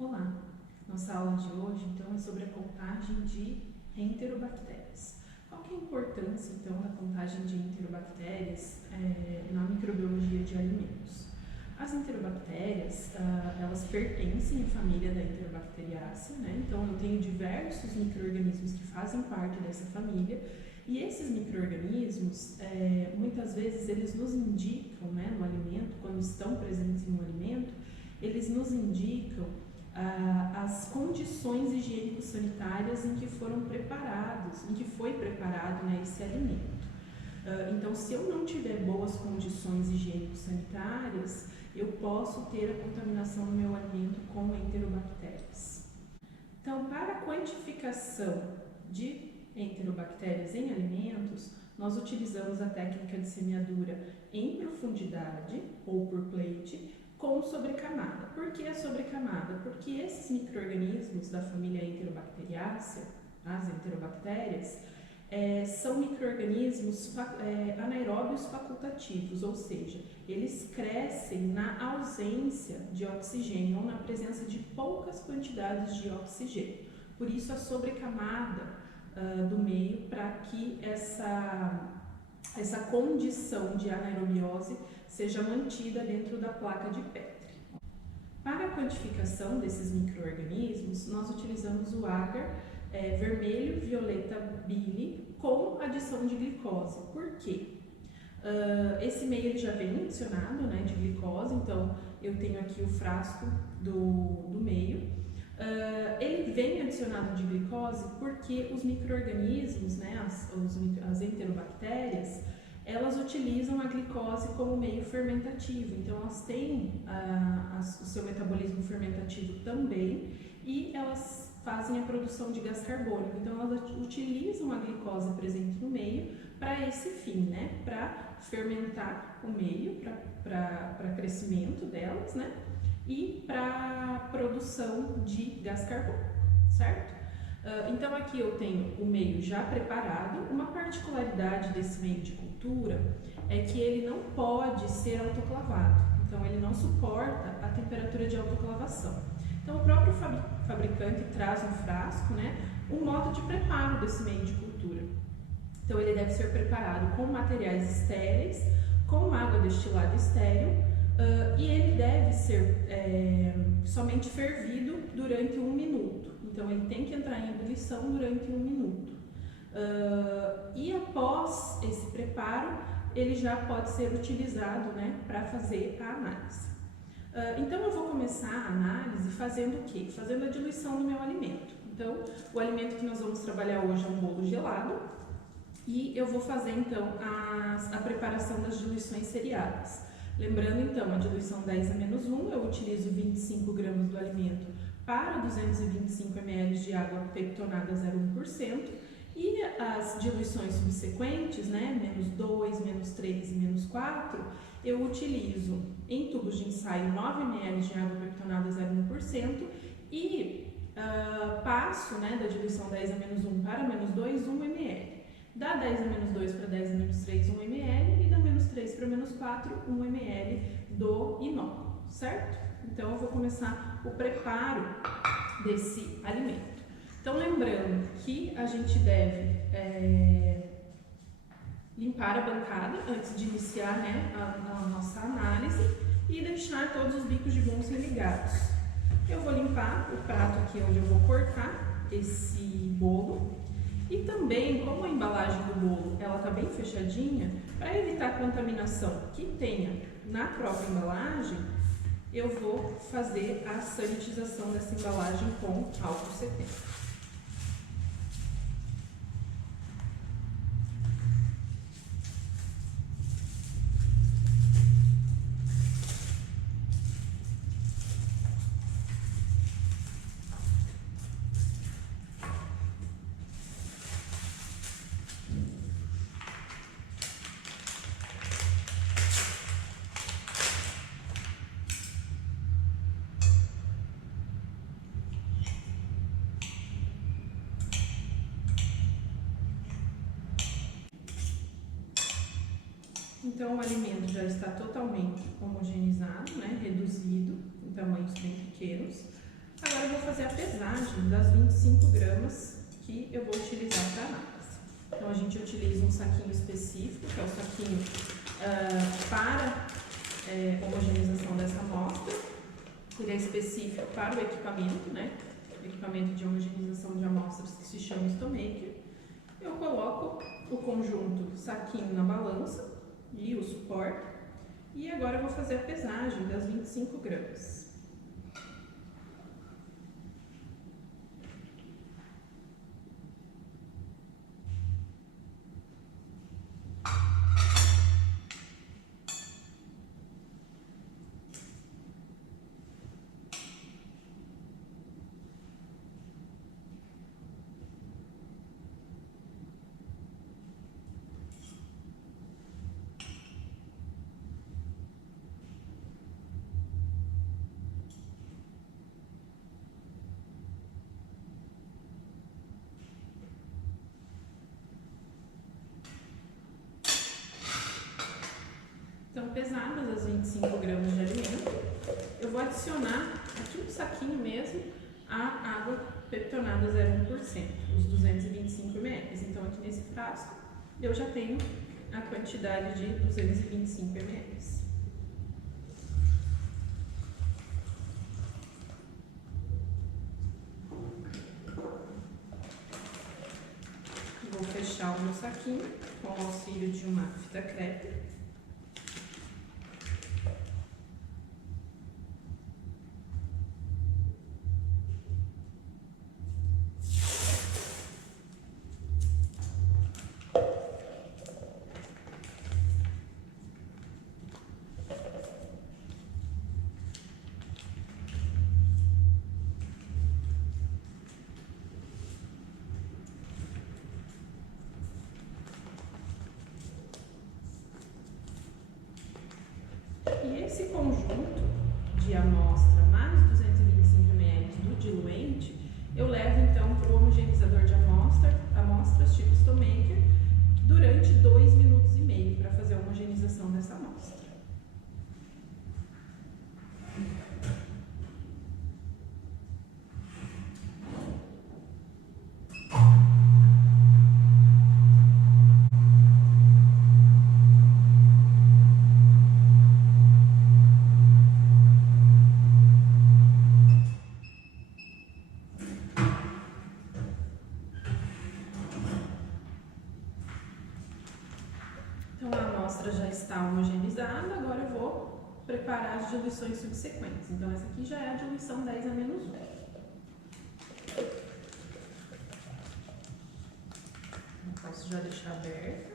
Olá! Nossa aula de hoje, então, é sobre a contagem de enterobactérias. Qual que é a importância, então, da contagem de enterobactérias na microbiologia de alimentos? As enterobactérias, elas pertencem à família da Enterobacteriaceae, né? Então, eu tenho diversos micro-organismos que fazem parte dessa família, e esses micro-organismos, muitas vezes, eles nos indicam, né, no alimento, quando estão presentes em um alimento, eles nos indicam as condições higiênico-sanitárias em que foram preparados, em que foi preparado, né, esse alimento. Então, se eu não tiver boas condições higiênico-sanitárias, eu posso ter a contaminação no meu alimento com enterobactérias. Então, para a quantificação de enterobactérias em alimentos, nós utilizamos a técnica de semeadura em profundidade ou por plate com sobrecamada. Por que a sobrecamada? Porque esses micro-organismos da família Enterobacteriaceae, as enterobactérias, são micro-organismos anaeróbios facultativos, ou seja, eles crescem na ausência de oxigênio ou na presença de poucas quantidades de oxigênio. Por isso a sobrecamada do meio, para que essa condição de anaerobiose seja mantida dentro da placa de Petri. Para a quantificação desses micro-organismos, nós utilizamos o agar vermelho, violeta, bile com adição de glicose. Por quê? Esse meio ele já vem adicionado, né, de glicose, então eu tenho aqui o frasco do meio. Ele vem adicionado de glicose porque os micro-organismos, né, as enterobactérias, elas utilizam a glicose como meio fermentativo, então elas têm o seu metabolismo fermentativo também e elas fazem a produção de gás carbônico, então elas utilizam a glicose presente no meio para esse fim, né, para fermentar o meio, para crescimento delas, né, e para produção de gás carbônico, certo? Então aqui eu tenho o meio já preparado. Uma particularidade desse meio de cultura é que ele não pode ser autoclavado, então ele não suporta a temperatura de autoclavação. Então o próprio fabricante traz no frasco, né, um modo de preparo desse meio de cultura. Então ele deve ser preparado com materiais estéreis, com água destilada estéril, e ele deve ser somente fervido durante 1 minuto. Então ele tem que entrar em ebulição durante 1 minuto. E após esse preparo, ele já pode ser utilizado, né, para fazer a análise. Então eu vou começar a análise fazendo o quê? Fazendo a diluição do meu alimento. Então o alimento que nós vamos trabalhar hoje é um bolo gelado e eu vou fazer então a preparação das diluições seriadas. Lembrando então, a diluição 10 a menos 1, eu utilizo 25 gramas do alimento para 225 ml de água peptonada 0,1%, e as diluições subsequentes, né, menos 2, menos 3 e menos 4, eu utilizo em tubos de ensaio 9 ml de água peptonada 0,1% e passo, né, da diluição 10 a menos 1 para menos 2, 1 ml. Da 10 a menos 2 para 10 a menos 3, 1 ml, e da menos 3 para menos 4, 1 ml do inóculo, certo? Então eu vou começar o preparo desse alimento. Então lembrando que a gente deve limpar a bancada antes de iniciar, né, a nossa análise e deixar todos os bicos de Bunsen ligados. Eu vou limpar o prato aqui onde eu vou cortar esse bolo. E também, como a embalagem do bolo ela está bem fechadinha, para evitar contaminação que tenha na própria embalagem, eu vou fazer a sanitização dessa embalagem com álcool 70. Então o alimento já está totalmente homogeneizado, né, reduzido em tamanhos bem pequenos. Agora eu vou fazer a pesagem das 25 gramas que eu vou utilizar para análise. Então, a gente utiliza um saquinho específico, que é o saquinho para homogeneização dessa amostra. Ele é específico para o equipamento, né? O equipamento de homogeneização de amostras que se chama Stomaker. Eu coloco o conjunto saquinho na balança e o suporte. E agora eu vou fazer a pesagem das 25 gramas. Então, pesadas as 25 gramas de alimento, eu vou adicionar aqui no saquinho mesmo a água peptonada 0,1%, os 225 ml. Então, aqui nesse frasco, eu já tenho a quantidade de 225 ml. Vou fechar o meu saquinho com o auxílio de uma fita crepe. E esse conjunto de amostra mais 225 ml do diluente, eu levo então para o homogeneizador de amostras tipo Stomaker, durante 2 minutos e meio para fazer a homogeneização dessa amostra. Então, a amostra já está homogeneizada, agora eu vou preparar as diluições subsequentes. Então, essa aqui já é a diluição 10 a menos 1. Eu posso já deixar aberta.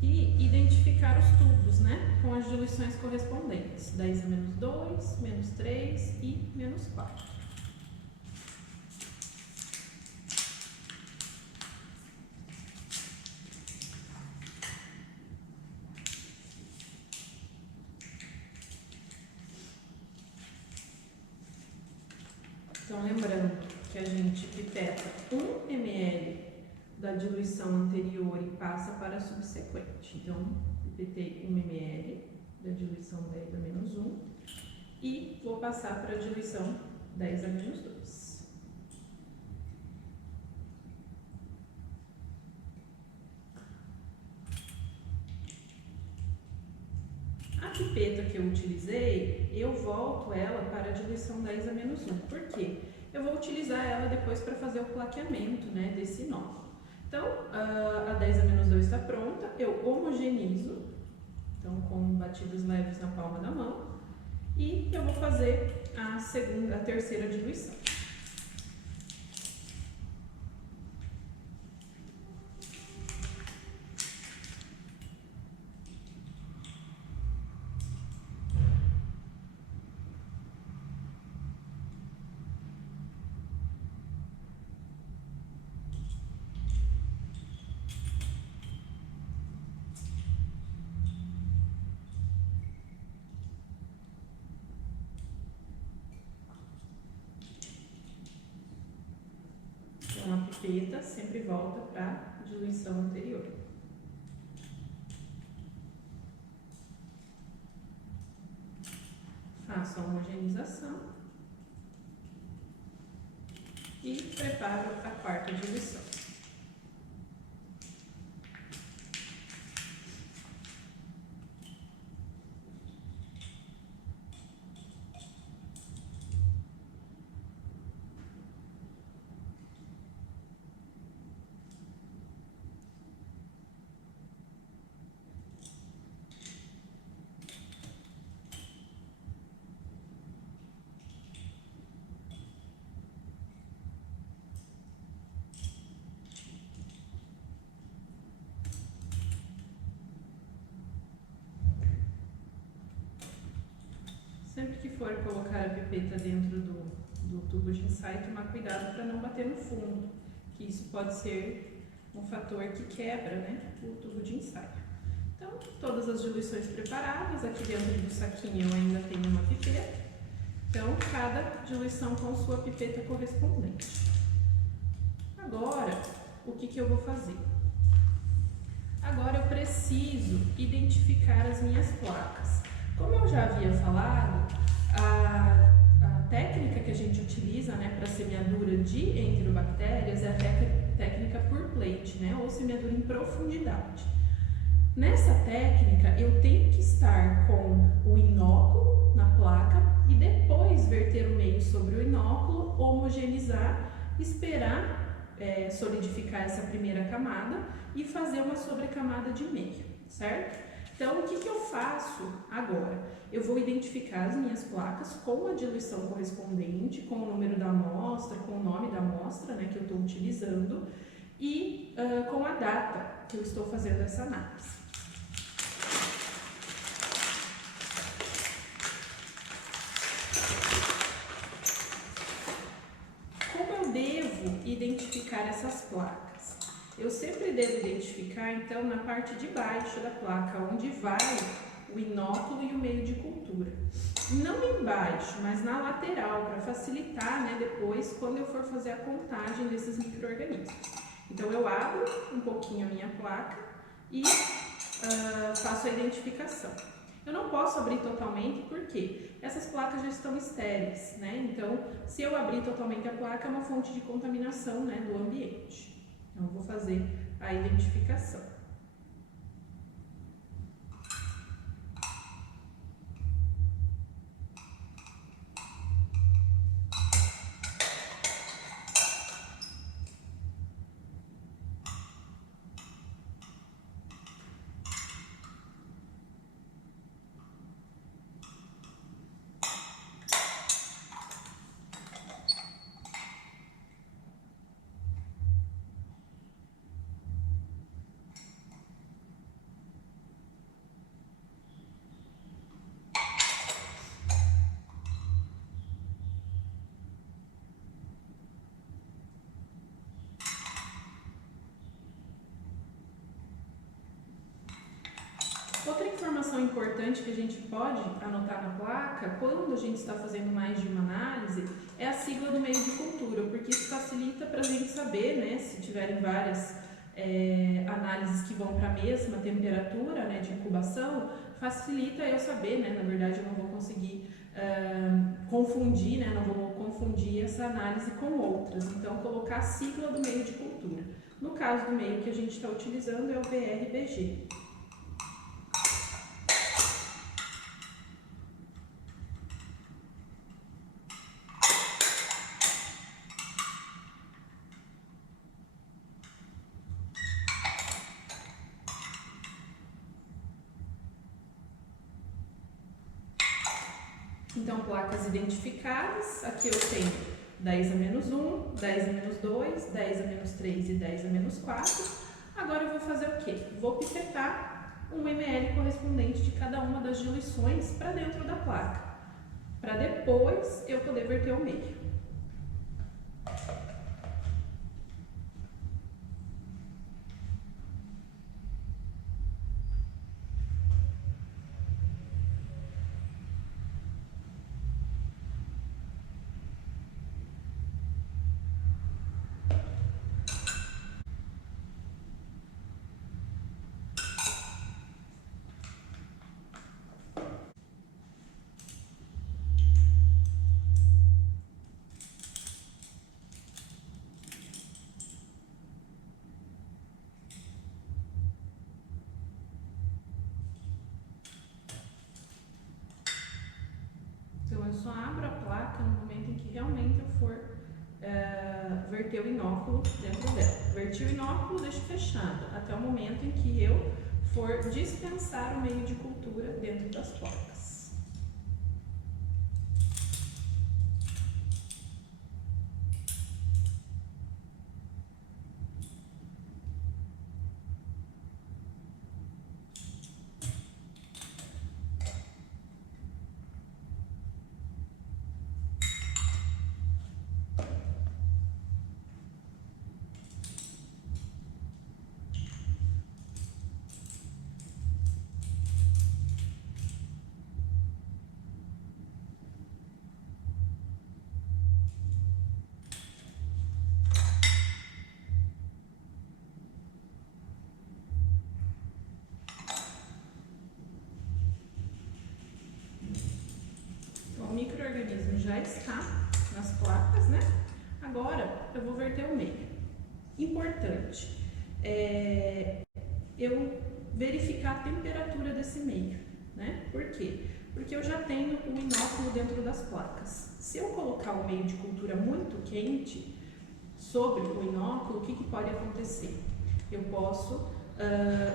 E identificar os tubos, né? Com as diluições correspondentes. 10 a menos 2, menos 3 e menos 4. Então, lembrando que a gente pipeta 1 ml da diluição anterior e passa para a subsequente. Então, pipetei 1 ml da diluição 10 a menos 1 e vou passar para a diluição 10 a menos 2. A pipeta que eu utilizei, eu volto ela para a diluição 10 a menos 1. Por quê? Eu vou utilizar ela depois para fazer o plaqueamento, né, desse nó. Então, a 10 a menos 2 está pronta, eu homogenizo, então com batidas leves na palma da mão, e eu vou fazer a terceira diluição. Então, a pipeta sempre volta para a diluição anterior. faço a homogeneização e preparo a quarta diluição. Sempre que for colocar a pipeta dentro do tubo de ensaio, tomar cuidado para não bater no fundo, que isso pode ser um fator que quebra, né, o tubo de ensaio. Então, todas as diluições preparadas, aqui dentro do saquinho eu ainda tenho uma pipeta, então cada diluição com sua pipeta correspondente. Agora, o que eu vou fazer? Agora eu preciso identificar as minhas placas. Como eu já havia falado, a técnica que a gente utiliza, né, para semeadura de enterobactérias é a técnica por plate, né, ou semeadura em profundidade. Nessa técnica, eu tenho que estar com o inóculo na placa e depois verter o meio sobre o inóculo, homogeneizar, esperar solidificar essa primeira camada e fazer uma sobrecamada de meio, certo? Então, o que eu faço agora? Eu vou identificar as minhas placas com a diluição correspondente, com o número da amostra, com o nome da amostra, né, que eu estou utilizando e com a data que eu estou fazendo essa análise. Como eu devo identificar essas placas? Eu sempre devo identificar, então, na parte de baixo da placa, onde vai o inóculo e o meio de cultura. Não embaixo, mas na lateral, para facilitar, né, depois, quando eu for fazer a contagem desses micro-organismos. Então, eu abro um pouquinho a minha placa e faço a identificação. Eu não posso abrir totalmente, porque essas placas já estão estéreis, né? Então, se eu abrir totalmente a placa, é uma fonte de contaminação, né, do ambiente. Então, eu vou fazer a identificação. Outra informação importante que a gente pode anotar na placa, quando a gente está fazendo mais de uma análise, é a sigla do meio de cultura, porque isso facilita para a gente saber, né, se tiverem várias análises que vão para a mesma temperatura, né, de incubação, facilita eu saber, né, na verdade eu não vou conseguir confundir, né, não vou confundir essa análise com outras, então colocar a sigla do meio de cultura. No caso do meio que a gente está utilizando é o VRBG. Então, placas identificadas, aqui eu tenho 10 a menos 1, 10 a menos 2, 10 a menos 3 e 10 a menos 4. Agora eu vou fazer o quê? Vou pipetar 1 ml correspondente de cada uma das diluições para dentro da placa, para depois eu poder verter o meio. verter o inóculo dentro dela. Verti o inóculo, deixo fechado, até o momento em que eu for dispensar o meio de cultura dentro das placas. O micro-organismo já está nas placas, né? Agora eu vou verter o meio. Importante eu verificar a temperatura desse meio, né? Por quê? Porque eu já tenho o inóculo dentro das placas. Se eu colocar o meio de cultura muito quente sobre o inóculo, o que pode acontecer? Eu posso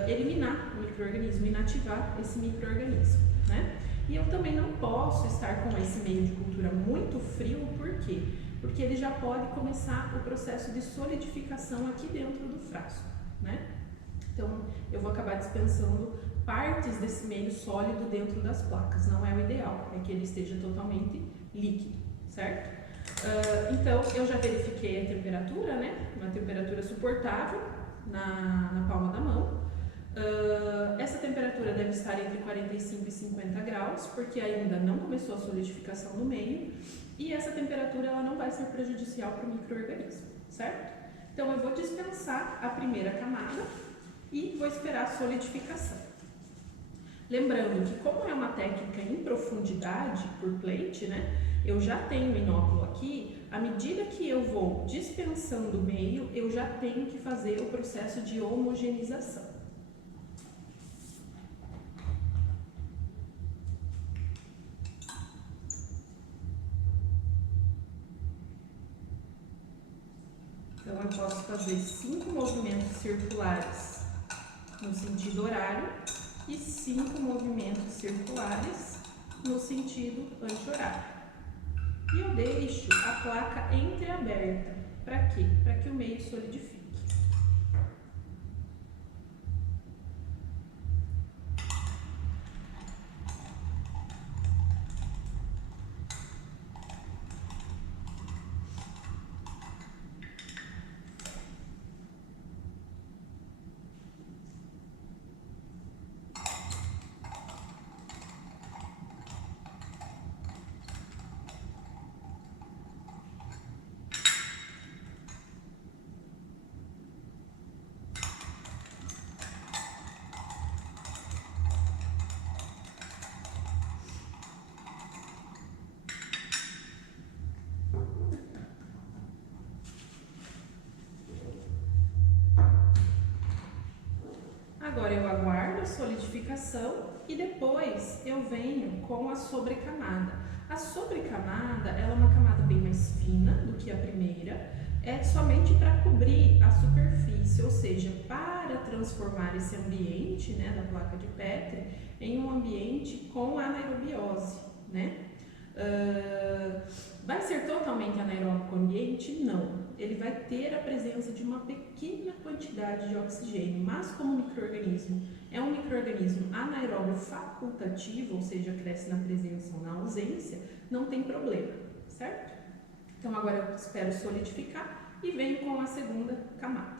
eliminar o micro-organismo, inativar esse micro-organismo, né? E eu também não posso estar com esse meio de cultura muito frio, por quê? Porque ele já pode começar o processo de solidificação aqui dentro do frasco, né? Então, eu vou acabar dispensando partes desse meio sólido dentro das placas. Não é o ideal, é que ele esteja totalmente líquido, certo? Então, eu já verifiquei a temperatura, né? Uma temperatura suportável na palma da mão. Essa temperatura deve estar entre 45 e 50 graus, porque ainda não começou a solidificação do meio, e essa temperatura ela não vai ser prejudicial para o micro-organismo, certo? Então, eu vou dispensar a primeira camada e vou esperar a solidificação. Lembrando que, como é uma técnica em profundidade por plate, né? Eu já tenho o inóculo aqui, à medida que eu vou dispensando o meio, eu já tenho que fazer o processo de homogeneização. Então, eu posso fazer 5 movimentos circulares no sentido horário e 5 movimentos circulares no sentido anti-horário. E eu deixo a placa entreaberta. Para quê? Para que o meio solidifique. Agora eu aguardo a solidificação e depois eu venho com a sobrecamada. A sobrecamada ela é uma camada bem mais fina do que a primeira, é somente para cobrir a superfície, ou seja, para transformar esse ambiente, né, da placa de Petri em um ambiente com anaerobiose, né? Vai ser totalmente anaeróbico o ambiente? Não. Ele vai ter a presença de uma pequena quantidade de oxigênio, mas como o micro-organismo é um micro-organismo anaeróbio facultativo, ou seja, cresce na presença ou na ausência, não tem problema, certo? Então agora eu espero solidificar e venho com a segunda camada.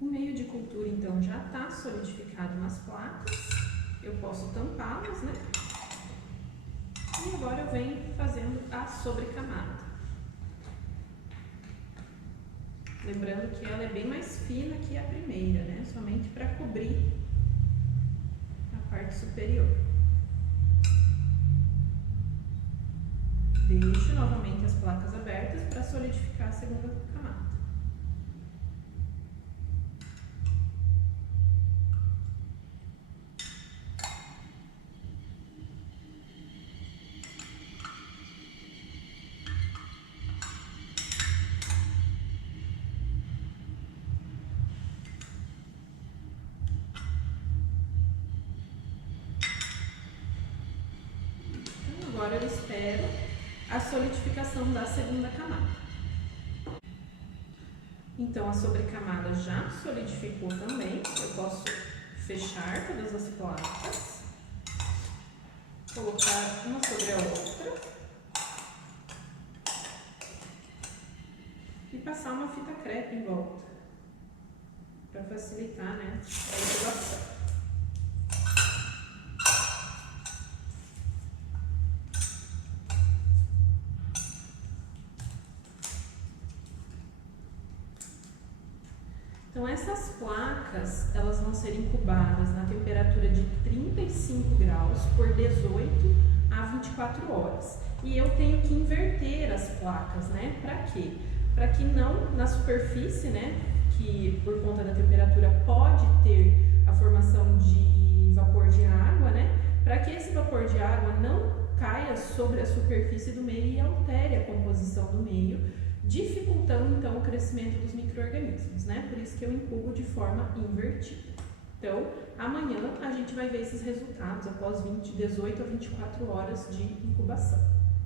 O meio de cultura então já está solidificado nas placas, eu posso tampá-las, né? E agora eu venho fazendo a sobrecamada. Lembrando que ela é bem mais fina que a primeira, né? Somente para cobrir a parte superior. Deixo novamente as placas abertas para solidificar a segunda camada. espero a solidificação da segunda camada. Então, a sobrecamada já solidificou também. Eu posso fechar todas as placas, colocar uma sobre a outra e passar uma fita crepe em volta para facilitar, né, a incubação. Então, essas placas, elas vão ser incubadas na temperatura de 35 graus por 18 a 24 horas. E eu tenho que inverter as placas, né? Para quê? Para que não, na superfície, né, que por conta da temperatura pode ter a formação de vapor de água, né? Para que esse vapor de água não caia sobre a superfície do meio e altere a composição do meio, dificultando então o crescimento dos micro-organismos, né? Por isso que eu incubo de forma invertida. Então, amanhã a gente vai ver esses resultados após 18 a 24 horas de incubação.